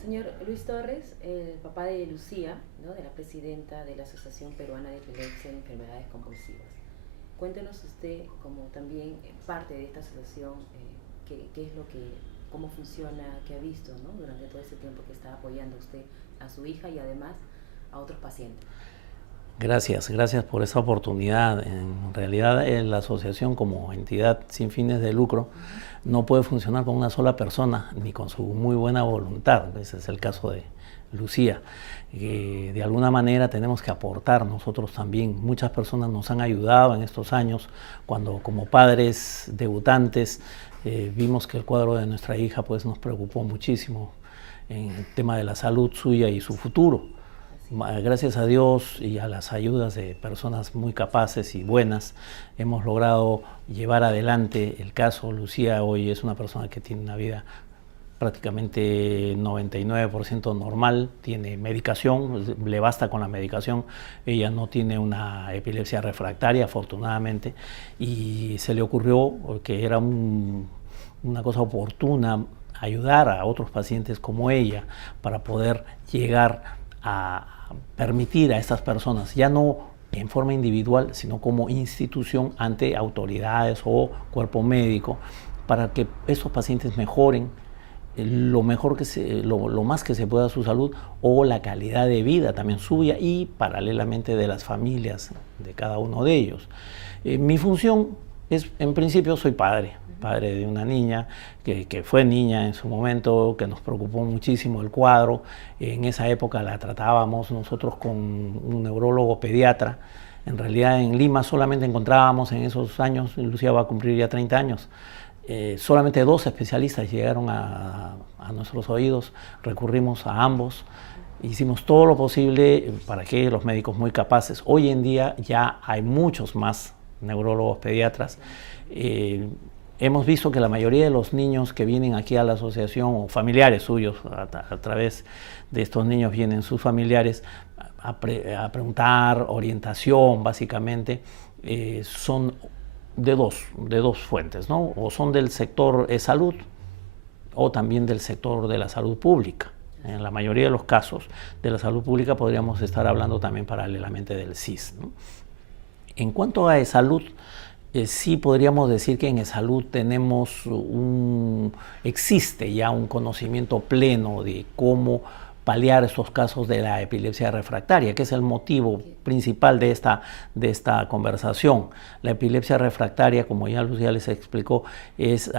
Señor Luis Torres, el papá de Lucía, ¿no?, de la presidenta de la Asociación Peruana de Epilepsia y Enfermedades Convulsivas. Cuéntenos usted, como también parte de esta asociación, qué es lo que, cómo funciona, qué ha visto, ¿no?, durante todo ese tiempo que está apoyando usted a su hija y además a otros pacientes. Gracias por esa oportunidad. En realidad, la asociación como entidad sin fines de lucro no puede funcionar con una sola persona ni con su muy buena voluntad. Ese es el caso de Lucía. De alguna manera tenemos que aportar nosotros también. Muchas personas nos han ayudado en estos años cuando como padres debutantes vimos que el cuadro de nuestra hija pues nos preocupó muchísimo en el tema de la salud suya y su futuro. Gracias a Dios y a las ayudas de personas muy capaces y buenas, hemos logrado llevar adelante el caso. Lucía hoy es una persona que tiene una vida prácticamente 99% normal, tiene medicación, le basta con la medicación, ella no tiene una epilepsia refractaria afortunadamente, y se le ocurrió que era una cosa oportuna ayudar a otros pacientes como ella para poder llegar a permitir a estas personas, ya no en forma individual, sino como institución ante autoridades o cuerpo médico, para que estos pacientes mejoren lo mejor lo más que se pueda su salud o la calidad de vida también suya y paralelamente de las familias de cada uno de ellos. Mi función es, en principio, soy padre de una niña que fue niña en su momento, que nos preocupó muchísimo el cuadro. En esa época la tratábamos nosotros con un neurólogo pediatra. En realidad en Lima solamente encontrábamos en esos años, Lucía va a cumplir ya 30 años, solamente 2 especialistas llegaron a nuestros oídos, recurrimos a ambos, hicimos todo lo posible para que los médicos muy capaces. Hoy en día ya hay muchos más neurólogos pediatras. Hemos visto que la mayoría de los niños que vienen aquí a la asociación, o familiares suyos, a través de estos niños vienen sus familiares a preguntar orientación, básicamente, son de dos fuentes, ¿no? O son del sector salud o también del sector de la salud pública. En la mayoría de los casos de la salud pública podríamos estar hablando también paralelamente del CIS, ¿no? En cuanto a salud, sí podríamos decir que en salud existe ya un conocimiento pleno de cómo paliar estos casos de la epilepsia refractaria, que es el motivo principal de esta conversación. La epilepsia refractaria, como ya Lucía les explicó, es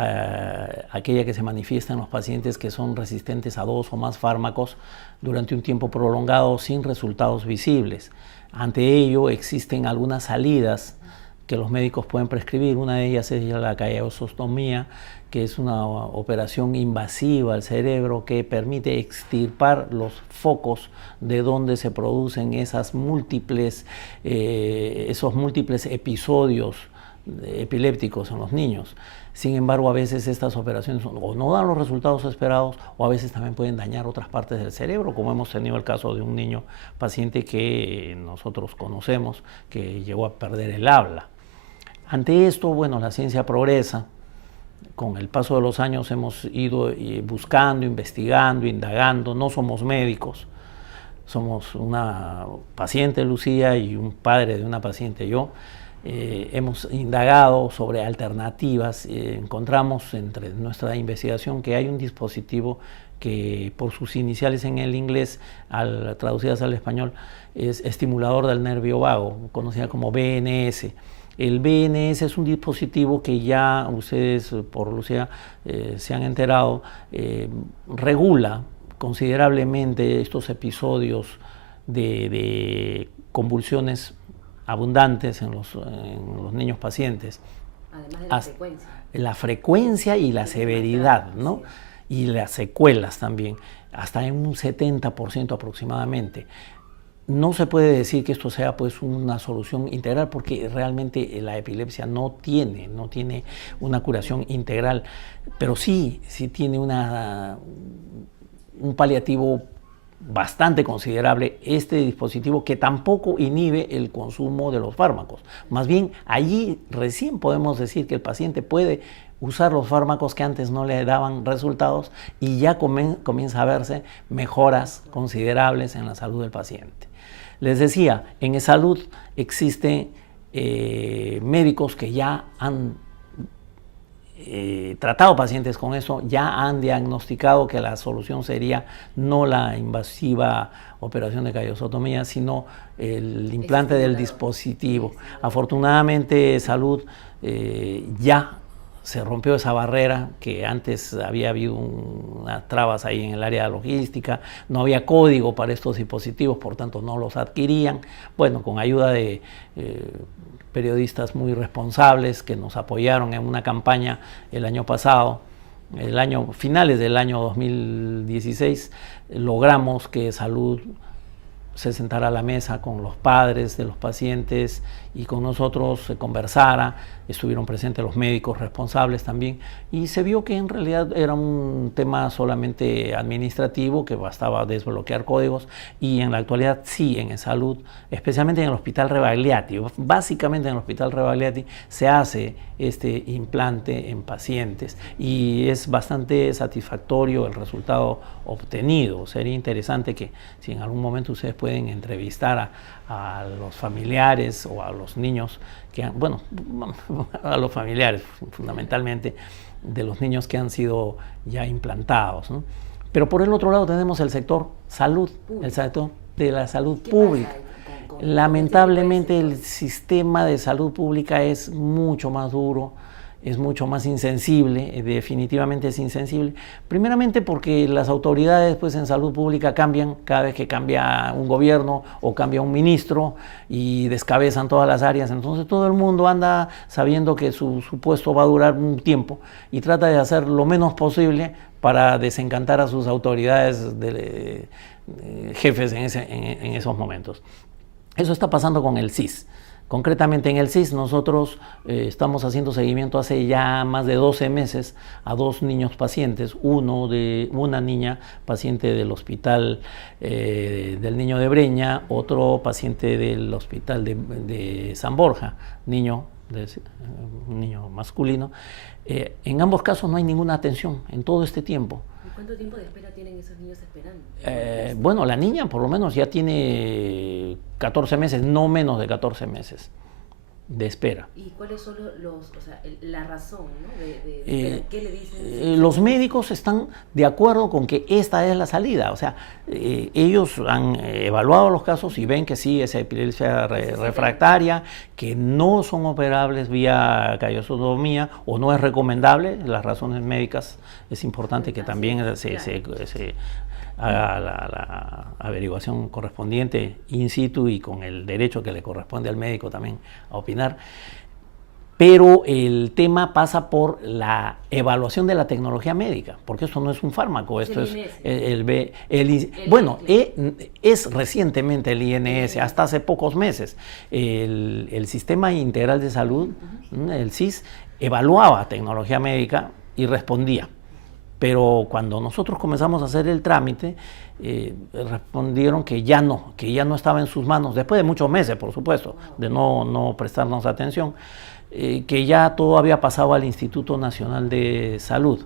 aquella que se manifiesta en los pacientes que son resistentes a 2 o más fármacos durante un tiempo prolongado sin resultados visibles. Ante ello existen algunas salidas que los médicos pueden prescribir. Una de ellas es la callosostomía, que es una operación invasiva al cerebro que permite extirpar los focos de donde se producen esos múltiples episodios epilépticos en los niños. Sin embargo, a veces estas operaciones o no dan los resultados esperados o a veces también pueden dañar otras partes del cerebro, como hemos tenido el caso de un niño paciente que nosotros conocemos que llegó a perder el habla. Ante esto, bueno, la ciencia progresa. Con el paso de los años hemos ido buscando, investigando, indagando. No somos médicos, somos una paciente, Lucía, y un padre de una paciente, yo. Hemos indagado sobre alternativas. Encontramos entre nuestra investigación que hay un dispositivo que por sus iniciales en el inglés, traducidas al español, es estimulador del nervio vago, conocida como BNS. El BNS es un dispositivo que ya ustedes, por Lucía, se han enterado, regula considerablemente estos episodios de convulsiones abundantes en los niños pacientes. Además de la frecuencia. La frecuencia y la severidad, ¿no? Y las secuelas también, hasta en un 70% aproximadamente. No se puede decir que esto sea pues una solución integral porque realmente la epilepsia no tiene una curación integral, pero sí tiene un paliativo bastante considerable este dispositivo, que tampoco inhibe el consumo de los fármacos. Más bien, allí recién podemos decir que el paciente puede usar los fármacos que antes no le daban resultados y ya comienza a verse mejoras considerables en la salud del paciente. Les decía, en eSalud existen médicos que ya han tratado pacientes con eso, ya han diagnosticado que la solución sería no la invasiva operación de callosotomía, sino el implante del dispositivo. Afortunadamente, eSalud ya se rompió esa barrera, que antes había habido unas trabas ahí en el área de logística, no había código para estos dispositivos, por tanto no los adquirían. Bueno, con ayuda de periodistas muy responsables que nos apoyaron en una campaña el año pasado, finales del año 2016, logramos que eSalud se sentara a la mesa con los padres de los pacientes y con nosotros se conversara. Estuvieron presentes los médicos responsables también, y se vio que en realidad era un tema solamente administrativo, que bastaba desbloquear códigos, y en la actualidad sí, en eSalud, especialmente en el Hospital Rebagliati, básicamente en el Hospital Rebagliati se hace este implante en pacientes y es bastante satisfactorio el resultado obtenido. Sería interesante que si en algún momento ustedes pueden entrevistar a los familiares o a los niños que bueno, a los familiares fundamentalmente de los niños que han sido ya implantados, ¿no? Pero por el otro lado tenemos el sector salud, el sector de la salud pública. Lamentablemente el sistema de salud pública es mucho más duro, es mucho más insensible, definitivamente es insensible. Primeramente porque las autoridades pues en salud pública cambian cada vez que cambia un gobierno o cambia un ministro y descabezan todas las áreas. Entonces todo el mundo anda sabiendo que su puesto va a durar un tiempo y trata de hacer lo menos posible para desencantar a sus autoridades jefes en esos momentos. Eso está pasando con el CIS. Concretamente en el CIS nosotros estamos haciendo seguimiento hace ya más de 12 meses a 2 niños pacientes, una niña paciente del Hospital del Niño de Breña, otro paciente del Hospital de San Borja, un niño masculino. En ambos casos no hay ninguna atención en todo este tiempo. ¿Cuánto tiempo de espera tienen esos niños esperando? Bueno, la niña por lo menos ya tiene 14 meses, no menos de 14 meses de espera. ¿Y cuáles son la razón, ¿no? ¿Qué le dicen? Los médicos están de acuerdo con que esta es la salida. O sea, ellos han evaluado los casos y ven que sí es epilepsia refractaria, que no son operables vía callosotomía o no es recomendable. Las razones médicas es importante que también se haga la averiguación correspondiente in situ y con el derecho que le corresponde al médico también a opinar. Pero el tema pasa por la evaluación de la tecnología médica, porque esto no es un fármaco, esto es es recientemente el INS, hasta hace pocos meses. El Sistema Integral de Salud, el SIS, evaluaba tecnología médica y respondía. Pero cuando nosotros comenzamos a hacer el trámite, respondieron que ya no estaba en sus manos, después de muchos meses, por supuesto, de no prestarnos atención, que ya todo había pasado al Instituto Nacional de Salud,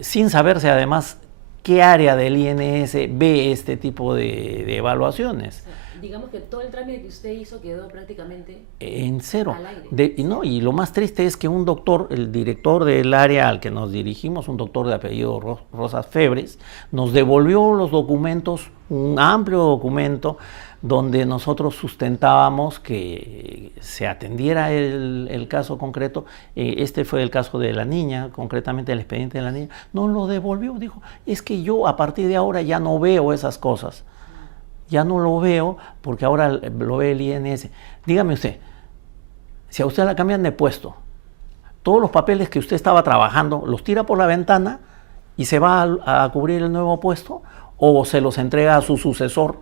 sin saberse además qué área del INS ve este tipo de evaluaciones. Digamos que todo el trámite que usted hizo quedó prácticamente en cero. Al aire. Y lo más triste es que un doctor, el director del área al que nos dirigimos, un doctor de apellido Rosas Febres, nos devolvió los documentos, un amplio documento, donde nosotros sustentábamos que se atendiera el caso concreto. Este fue el caso de la niña, concretamente el expediente de la niña. Nos lo devolvió, dijo, es que yo a partir de ahora ya no veo esas cosas. Ya no lo veo porque ahora lo ve el INS. Dígame usted, si a usted la cambian de puesto, todos los papeles que usted estaba trabajando, ¿los tira por la ventana y se va a cubrir el nuevo puesto? ¿O se los entrega a su sucesor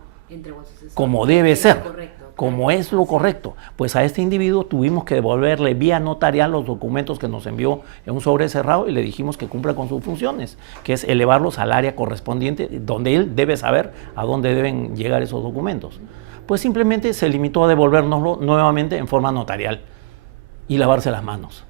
como debe ser? Correcto. como es lo correcto. Pues a este individuo tuvimos que devolverle vía notarial los documentos que nos envió en un sobre cerrado y le dijimos que cumpla con sus funciones, que es elevarlos al área correspondiente, donde él debe saber a dónde deben llegar esos documentos. Pues simplemente se limitó a devolvérnoslo nuevamente en forma notarial y lavarse las manos.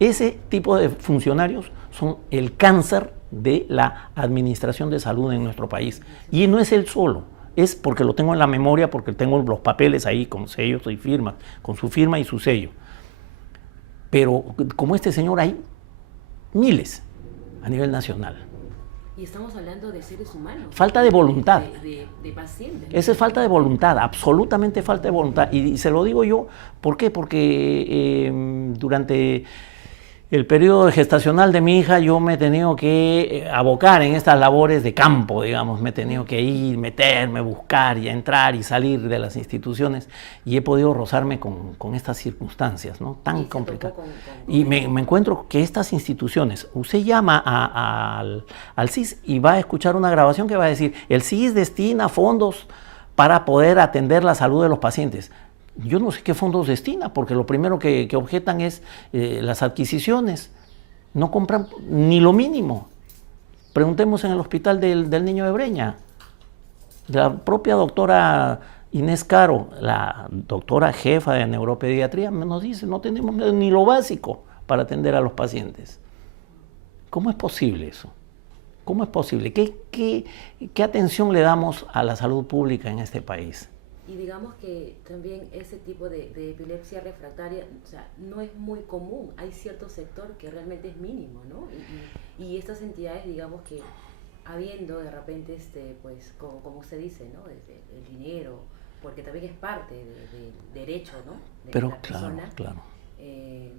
Ese tipo de funcionarios son el cáncer de la administración de salud en nuestro país. Y no es él solo, es porque lo tengo en la memoria, porque tengo los papeles ahí con sellos y firmas, con su firma y su sello. Pero como este señor hay miles a nivel nacional. Y estamos hablando de seres humanos. Falta de voluntad. De pacientes. Esa es falta de voluntad, absolutamente falta de voluntad. Y se lo digo yo, ¿por qué? Porque durante el periodo gestacional de mi hija yo me he tenido que abocar en estas labores de campo, digamos, me he tenido que ir, meterme, buscar y entrar y salir de las instituciones y he podido rozarme con estas circunstancias, ¿no? Tan complicadas. Y me encuentro que estas instituciones, usted llama al CIS y va a escuchar una grabación que va a decir, el CIS destina fondos para poder atender la salud de los pacientes. Yo no sé qué fondos destina, porque lo primero que objetan es las adquisiciones. No compran ni lo mínimo. Preguntemos en el hospital del Niño de Breña. La propia doctora Inés Caro, la doctora jefa de neuropediatría, nos dice, no tenemos ni lo básico para atender a los pacientes. ¿Cómo es posible eso? ¿Cómo es posible? ¿Qué atención le damos a la salud pública en este país? Y digamos que también ese tipo de epilepsia refractaria, o sea, no es muy común. Hay cierto sector que realmente es mínimo, ¿no? Y estas entidades, digamos que habiendo de repente, pues, como usted dice, ¿no? El dinero, porque también es parte del derecho, ¿no? De Pero la persona, claro.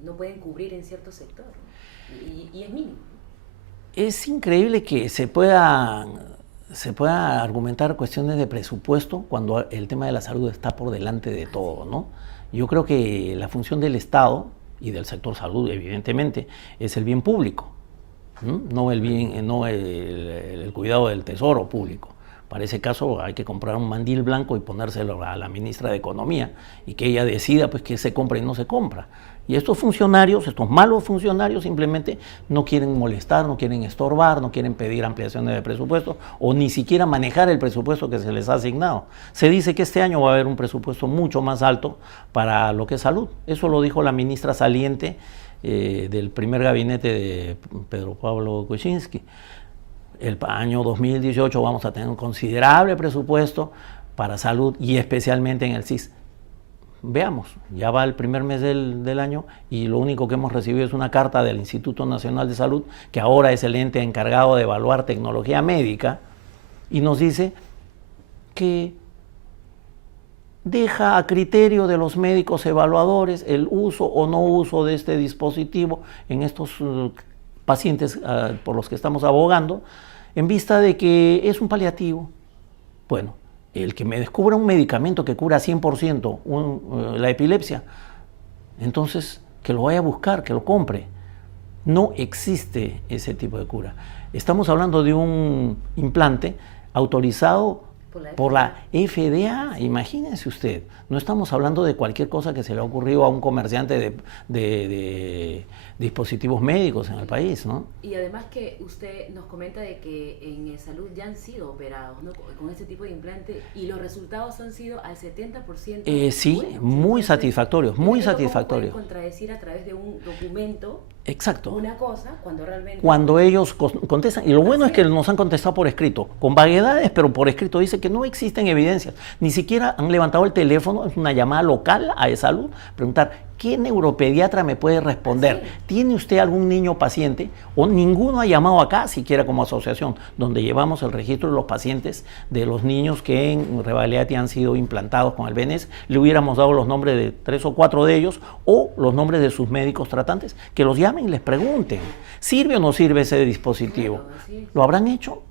No pueden cubrir en cierto sector, ¿no? Y es mínimo. Es increíble que se pueda argumentar cuestiones de presupuesto cuando el tema de la salud está por delante de todo, ¿no? Yo creo que la función del Estado y del sector salud, evidentemente, es el bien público, no el cuidado del tesoro público. Para ese caso hay que comprar un mandil blanco y ponérselo a la ministra de Economía y que ella decida pues qué se compra y no se compra. Y estos funcionarios, estos malos funcionarios, simplemente no quieren molestar, no quieren estorbar, no quieren pedir ampliaciones de presupuesto o ni siquiera manejar el presupuesto que se les ha asignado. Se dice que este año va a haber un presupuesto mucho más alto para lo que es salud. Eso lo dijo la ministra saliente del primer gabinete de Pedro Pablo Kuczynski. El año 2018 vamos a tener un considerable presupuesto para salud y especialmente en el CIS. Veamos, ya va el primer mes del año y lo único que hemos recibido es una carta del Instituto Nacional de Salud, que ahora es el ente encargado de evaluar tecnología médica, y nos dice que deja a criterio de los médicos evaluadores el uso o no uso de este dispositivo en estos pacientes por los que estamos abogando, en vista de que es un paliativo. Bueno, el que me descubra un medicamento que cura 100% la epilepsia, entonces que lo vaya a buscar, que lo compre. No existe ese tipo de cura. Estamos hablando de un implante autorizado por la FDA, imagínense usted. No estamos hablando de cualquier cosa que se le ha ocurrido a un comerciante de dispositivos médicos en el país, ¿no? Y además que usted nos comenta de que en salud ya han sido operados, ¿no? Con este tipo de implante y los resultados han sido al 70%. Sí, buenos. muy satisfactorios, muy satisfactorios. ¿Cómo pueden contradecir a través de un documento? Exacto. Una cosa cuando realmente... Cuando ellos contestan, y lo bueno es que nos han contestado por escrito, con vaguedades, pero por escrito dice que no existen evidencias, ni siquiera han levantado el teléfono, es una llamada local a salud, preguntar, ¿qué neuropediatra me puede responder? ¿Tiene usted algún niño paciente? O ninguno ha llamado acá, siquiera como asociación, donde llevamos el registro de los pacientes de los niños que en Revalidati han sido implantados con el BNS, le hubiéramos dado los nombres de 3 o 4 de ellos o los nombres de sus médicos tratantes, que los llamen y les pregunten, ¿sirve o no sirve ese dispositivo? ¿Lo habrán hecho?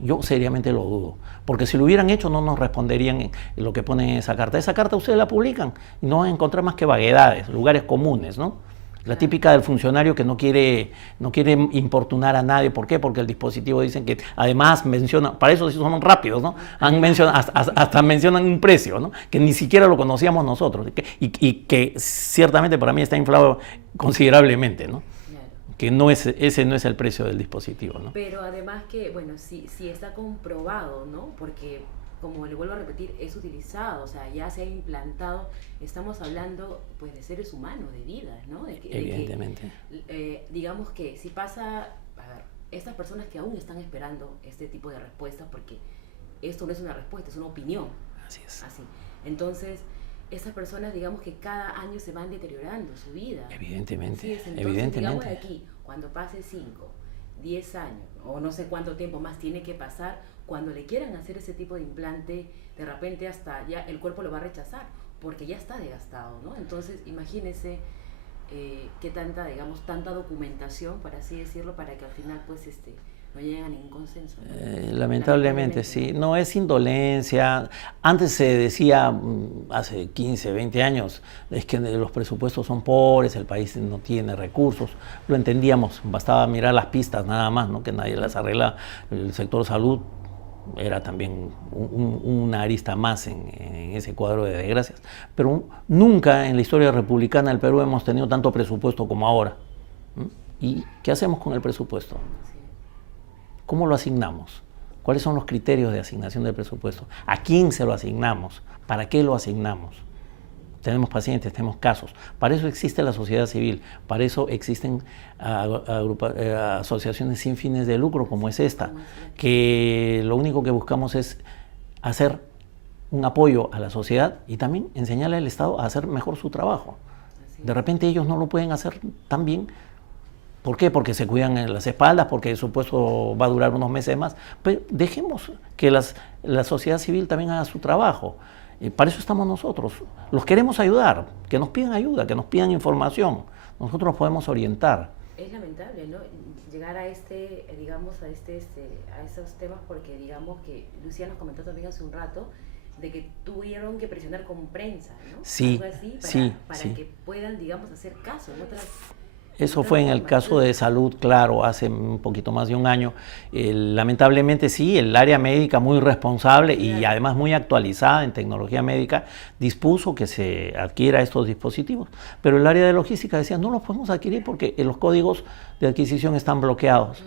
Yo seriamente lo dudo, porque si lo hubieran hecho no nos responderían en lo que pone en esa carta. Esa carta ustedes la publican y no van a encontrar más que vaguedades, lugares comunes, ¿no? La típica del funcionario que no quiere importunar a nadie. ¿Por qué? Porque el dispositivo dicen que además menciona, para eso sí son rápidos, ¿no? Hasta mencionan un precio, ¿no? Que ni siquiera lo conocíamos nosotros y que ciertamente para mí está inflado considerablemente, ¿no? Que ese no es el precio del dispositivo, ¿no? Pero además que, bueno, sí está comprobado, ¿no? Porque, como le vuelvo a repetir, es utilizado, o sea, ya se ha implantado, estamos hablando, pues, de seres humanos, de vidas, ¿no? Evidentemente. Digamos que si pasa, a ver, estas personas que aún están esperando este tipo de respuestas, porque esto no es una respuesta, es una opinión. Así es. Así. Entonces, esas personas, digamos que cada año se van deteriorando su vida. Evidentemente. Entonces, evidentemente. digamos de aquí, cuando pase 5, 10 años, o no sé cuánto tiempo más tiene que pasar, cuando le quieran hacer ese tipo de implante, de repente hasta ya el cuerpo lo va a rechazar, porque ya está desgastado, ¿no? Entonces, imagínense qué tanta documentación, por así decirlo, para que al final, pues, no lleguen a ningún consenso, ¿no? Lamentablemente, sí. No es indolencia. Antes se decía, hace 15, 20 años, es que los presupuestos son pobres, el país no tiene recursos. Lo entendíamos, bastaba mirar las pistas nada más, ¿no? Que nadie las arregla. El sector salud era también una arista más en ese cuadro de desgracias. Pero nunca en la historia republicana del Perú hemos tenido tanto presupuesto como ahora. ¿Y qué hacemos con el presupuesto? ¿Cómo lo asignamos? ¿Cuáles son los criterios de asignación del presupuesto? ¿A quién se lo asignamos? ¿Para qué lo asignamos? Tenemos pacientes, tenemos casos. Para eso existe la sociedad civil, para eso existen asociaciones sin fines de lucro como es esta, que lo único que buscamos es hacer un apoyo a la sociedad y también enseñarle al Estado a hacer mejor su trabajo. De repente ellos no lo pueden hacer tan bien. ¿Por qué? Porque se cuidan en las espaldas, porque su puesto va a durar unos meses más. Pero dejemos que la sociedad civil también haga su trabajo. Para eso estamos nosotros. Los queremos ayudar, que nos pidan ayuda, que nos pidan información. Nosotros los podemos orientar. Es lamentable, ¿no? Llegar a digamos, a esos temas, porque digamos que Lucía nos comentó también hace un rato de que tuvieron que presionar con prensa, ¿no? Sí, algo así, para sí. que puedan, digamos, hacer caso en otras. Eso fue en el caso de salud, claro, hace un poquito más de un año. Lamentablemente sí, el área médica muy responsable y además muy actualizada en tecnología médica dispuso que se adquiera estos dispositivos. Pero el área de logística decía, no los podemos adquirir porque los códigos de adquisición están bloqueados.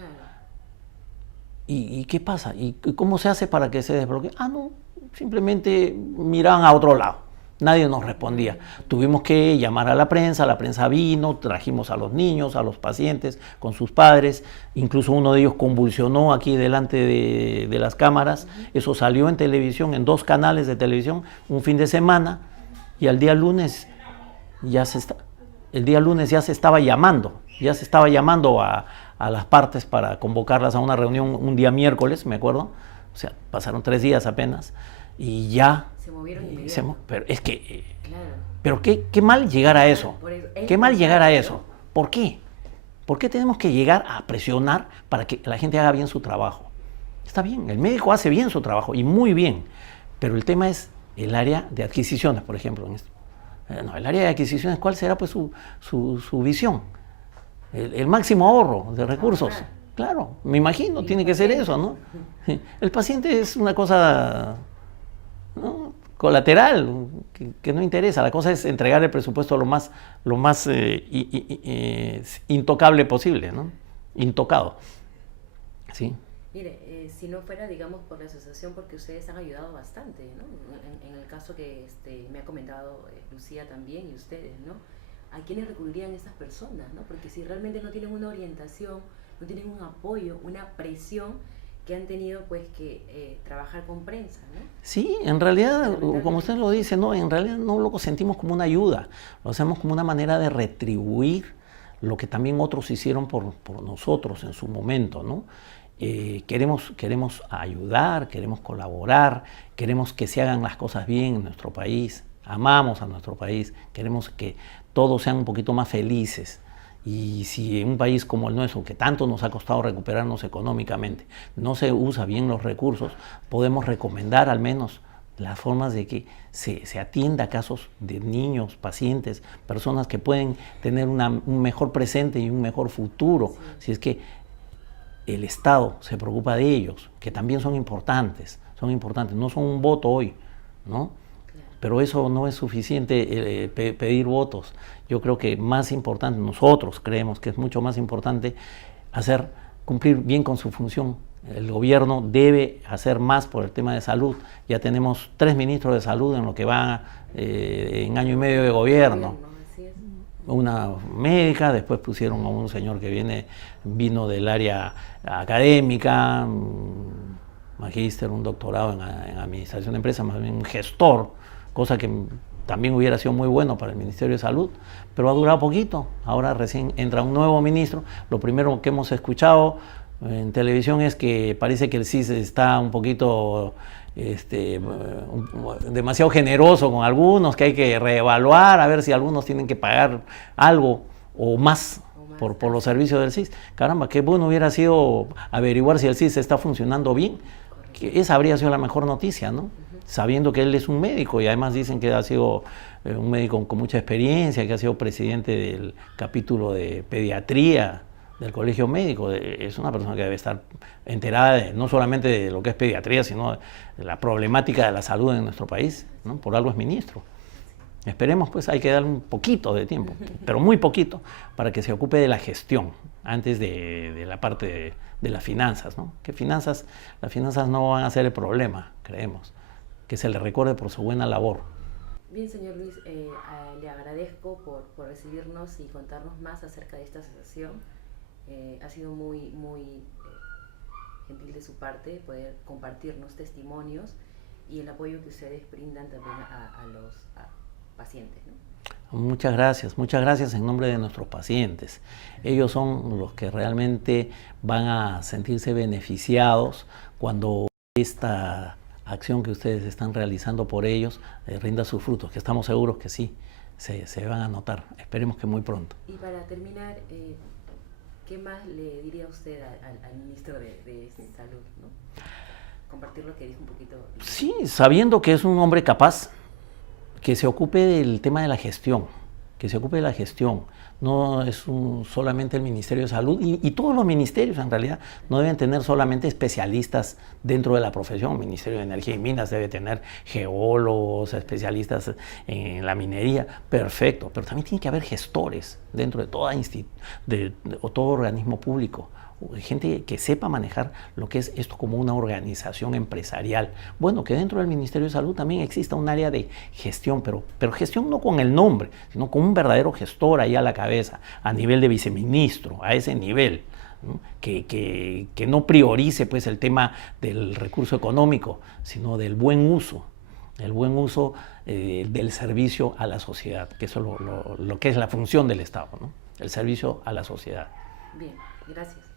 ¿Y qué pasa? ¿Y cómo se hace para que se desbloquee? No, simplemente miraban a otro lado. Nadie nos respondía. Tuvimos que llamar a la prensa vino, trajimos a los niños, a los pacientes con sus padres, incluso uno de ellos convulsionó aquí delante de las cámaras. Eso salió en televisión, en 2 canales de televisión, un fin de semana, y al día lunes ya se estaba llamando a las partes para convocarlas a una reunión un día miércoles, me acuerdo, o sea, pasaron 3 días apenas, y ya se movieron pero es que claro. Pero qué mal llegar a eso. Qué mal llegar a eso. ¿Por qué? ¿Por qué tenemos que llegar a presionar para que la gente haga bien su trabajo? Está bien, el médico hace bien su trabajo y muy bien, pero el tema es el área de adquisiciones, por ejemplo. El área de adquisiciones, ¿cuál será pues su visión? El máximo ahorro de recursos. Claro, me imagino, tiene que ser eso, ¿no? El paciente es una cosa, ¿no?, colateral, que no interesa. La cosa es entregar el presupuesto lo más intocable posible, ¿no? Intocado. ¿Sí? Mire, si no fuera, digamos, por la asociación, porque ustedes han ayudado bastante, ¿no? En el caso que me ha comentado Lucía también y ustedes, ¿no? ¿A quiénes recurrirían estas personas, no? Porque si realmente no tienen una orientación, no tienen un apoyo, una presión, que han tenido pues que trabajar con prensa, ¿no? Sí, en realidad, como usted lo dice, no, en realidad no lo sentimos como una ayuda, lo hacemos como una manera de retribuir lo que también otros hicieron por nosotros en su momento, ¿no? Queremos ayudar, queremos colaborar, queremos que se hagan las cosas bien en nuestro país, amamos a nuestro país, queremos que todos sean un poquito más felices. Y si en un país como el nuestro, que tanto nos ha costado recuperarnos económicamente, no se usa bien los recursos, podemos recomendar al menos las formas de que se atienda casos de niños, pacientes, personas que pueden tener un mejor presente y un mejor futuro, sí. Si es que el Estado se preocupa de ellos, que también son importantes, no son un voto hoy, ¿no? Pero eso no es suficiente pedir votos. Yo creo que más importante, nosotros creemos que es mucho más importante cumplir bien con su función. El gobierno debe hacer más por el tema de salud. Ya tenemos 3 ministros de salud en lo que va en año y medio de gobierno. Una médica, después pusieron a un señor que vino del área académica, un magíster, un doctorado en administración de empresas, más bien un gestor, cosa que también hubiera sido muy bueno para el Ministerio de Salud, pero ha durado poquito. Ahora recién entra un nuevo ministro. Lo primero que hemos escuchado en televisión es que parece que el CIS está un poquito demasiado generoso con algunos, que hay que reevaluar, a ver si algunos tienen que pagar algo o más por los servicios del CIS. Caramba, qué bueno hubiera sido averiguar si el CIS está funcionando bien, que esa habría sido la mejor noticia, ¿no? Sabiendo que él es un médico y además dicen que ha sido un médico con mucha experiencia, que ha sido presidente del capítulo de pediatría del colegio médico. Es una persona que debe estar enterada no solamente de lo que es pediatría, sino de la problemática de la salud en nuestro país, ¿no? Por algo es ministro. Esperemos, pues hay que darle un poquito de tiempo, pero muy poquito, para que se ocupe de la gestión antes de la parte de las finanzas, ¿no? Que las finanzas no van a ser el problema, creemos. Que se le recuerde por su buena labor. Bien, señor Luis, le agradezco por recibirnos y contarnos más acerca de esta asociación. Ha sido muy gentil de su parte poder compartirnos testimonios y el apoyo que ustedes brindan también a los pacientes, ¿no? Muchas gracias en nombre de nuestros pacientes. Ellos son los que realmente van a sentirse beneficiados cuando esta acción que ustedes están realizando por ellos rinda sus frutos, que estamos seguros que sí, se van a notar. Esperemos que muy pronto. Y para terminar, ¿qué más le diría usted al ministro de Salud, ¿no? Compartir lo que dijo un poquito. Sí, sabiendo que es un hombre capaz, que se ocupe del tema de la gestión, No es solamente el Ministerio de Salud y todos los ministerios en realidad no deben tener solamente especialistas dentro de la profesión. El Ministerio de Energía y Minas debe tener geólogos, especialistas en la minería, perfecto, pero también tiene que haber gestores dentro de todo organismo público. Gente que sepa manejar lo que es esto como una organización empresarial. Bueno, que dentro del Ministerio de Salud también exista un área de gestión, pero gestión no con el nombre, sino con un verdadero gestor ahí a la cabeza, a nivel de viceministro, a ese nivel, ¿no? Que no priorice pues el tema del recurso económico, sino del buen uso. Del servicio a la sociedad, que eso es lo que es la función del Estado, ¿no? El servicio a la sociedad. Bien, gracias.